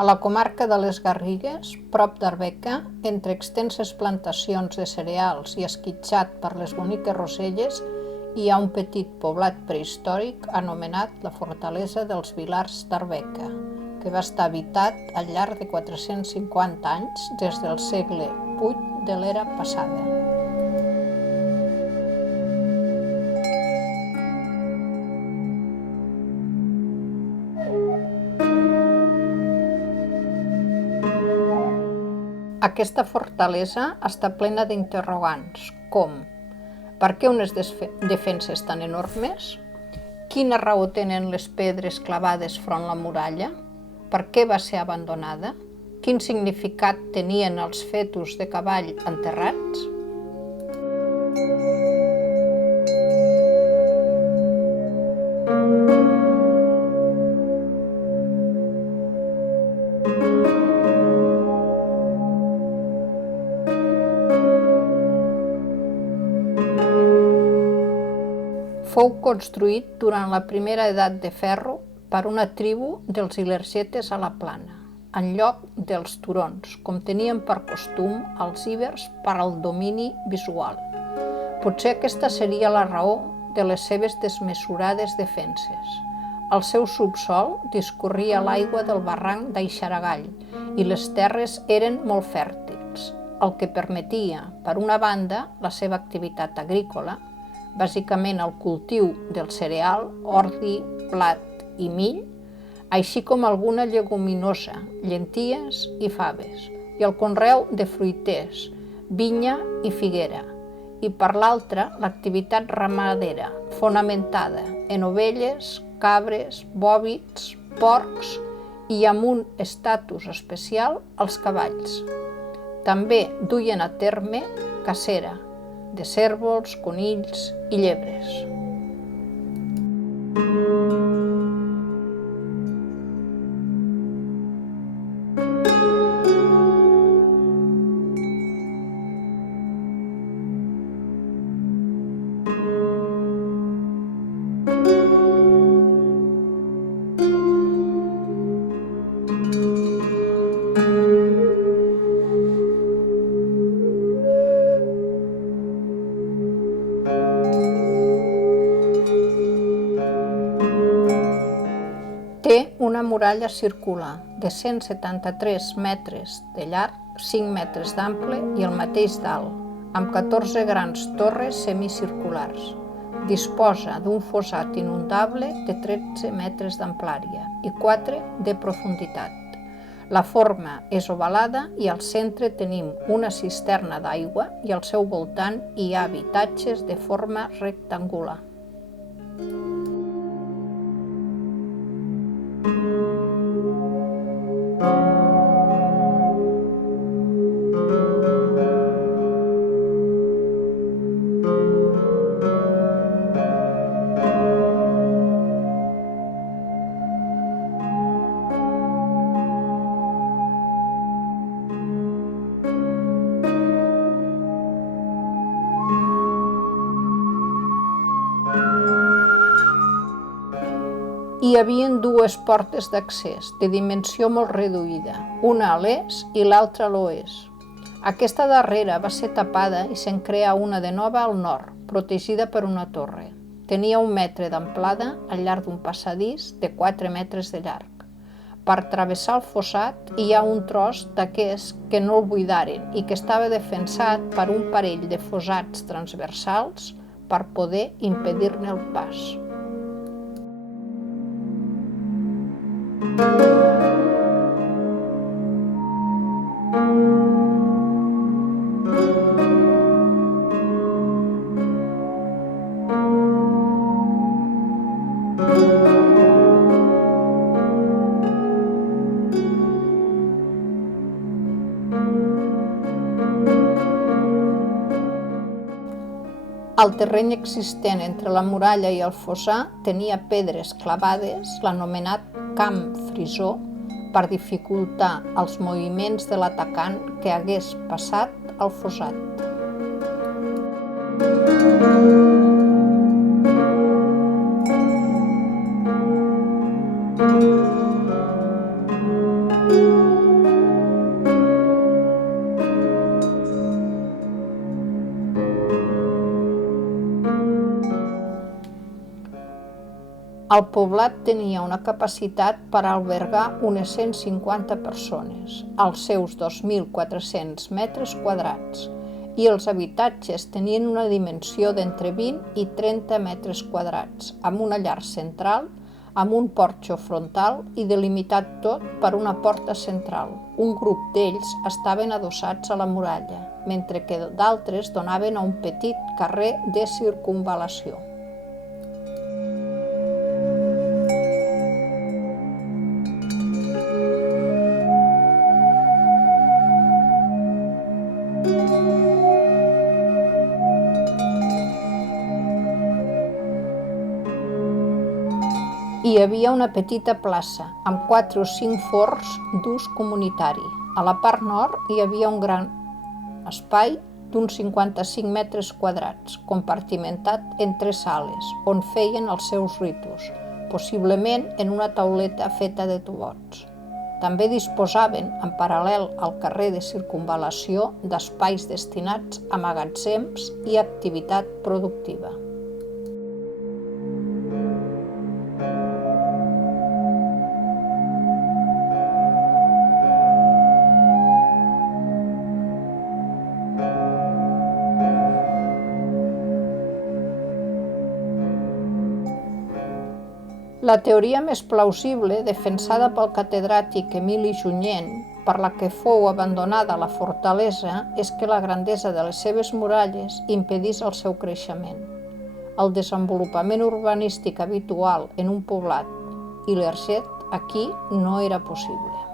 A la comarca de les Garrigues, prop d'Arbeca, entre extenses plantacions de cereals i esquitxat per les boniques roselles, hi ha un petit poblat prehistòric anomenat la Fortalesa dels Vilars d'Arbeca, que va estar habitat al llarg de 450 anys des del segle VIII de l'era passada. Aquesta fortalesa està plena d'interrogants, com: per què unes defenses tan enormes? Quina raó tenen les pedres clavades front la muralla? Per què va ser abandonada? Quin significat tenien els fetus de cavall enterrats? Fou construït durant la primera edat de ferro per una tribu dels ilergetes a la Plana, en lloc dels turons, com tenien per costum els ibers per al domini visual. Potser aquesta seria la raó de les seves desmesurades defenses. Al seu subsòl discorria l'aigua del barranc d'Aixaragall i les terres eren molt fèrtils, el que permetia, per una banda, la seva activitat agrícola, bàsicament el cultiu del cereal, ordi, blat i mill, així com alguna lleguminosa, llenties i faves, i el conreu de fruiters, vinya i figuera, i per l'altra l'activitat ramadera, fonamentada en ovelles, cabres, bòvids, porcs i amb un estatus especial els cavalls. També duien a terme cacera de cérvols, conills i llebres. Té una muralla circular de 173 metres de llarg, 5 metres d'ample i el mateix d'alt, amb 14 grans torres semicirculars. Disposa d'un fossat inundable de 13 metres d'amplària i 4 de profunditat. La forma és ovalada i al centre tenim una cisterna d'aigua i al seu voltant hi ha habitatges de forma rectangular. Hi havia dues portes d'accés de dimensió molt reduïda, una a l'est i l'altra a l'oest. Aquesta darrera va ser tapada i se'n creà una de nova al nord, protegida per una torre. Tenia 1 metre d'amplada al llarg d'un passadís de 4 metres de llarg. Per travessar el fossat hi ha un tros d'aquests que no el buidaren i que estava defensat per un parell de fossats transversals per poder impedir-ne el pas. El terreny existent entre la muralla i el fossar tenia pedres clavades, l'anomenat camp frisó, per dificultar els moviments de l'atacant que hagués passat al fossat. El poblat tenia una capacitat per albergar unes 150 persones, als seus 2.400 metres quadrats, i els habitatges tenien una dimensió d'entre 20 i 30 metres quadrats, amb una llar central, amb un porxo frontal i delimitat tot per una porta central. Un grup d'ells estaven adossats a la muralla, mentre que d'altres donaven a un petit carrer de circumval·lació. Hi havia una petita plaça, amb 4 o 5 forns d'ús comunitari. A la part nord hi havia un gran espai d'uns 55 metres quadrats, compartimentat en 3 sales, on feien els seus ritus, possiblement en una tauleta feta de tubots. També disposaven, en paral·lel al carrer de circumval·lació, d'espais destinats a magatzems i activitat productiva. La teoria més plausible, defensada pel catedràtic Emili Junyent, per la que fou abandonada la fortalesa, és que la grandesa de les seves muralles impedís el seu creixement. El desenvolupament urbanístic habitual en un poblat ilergit aquí no era possible.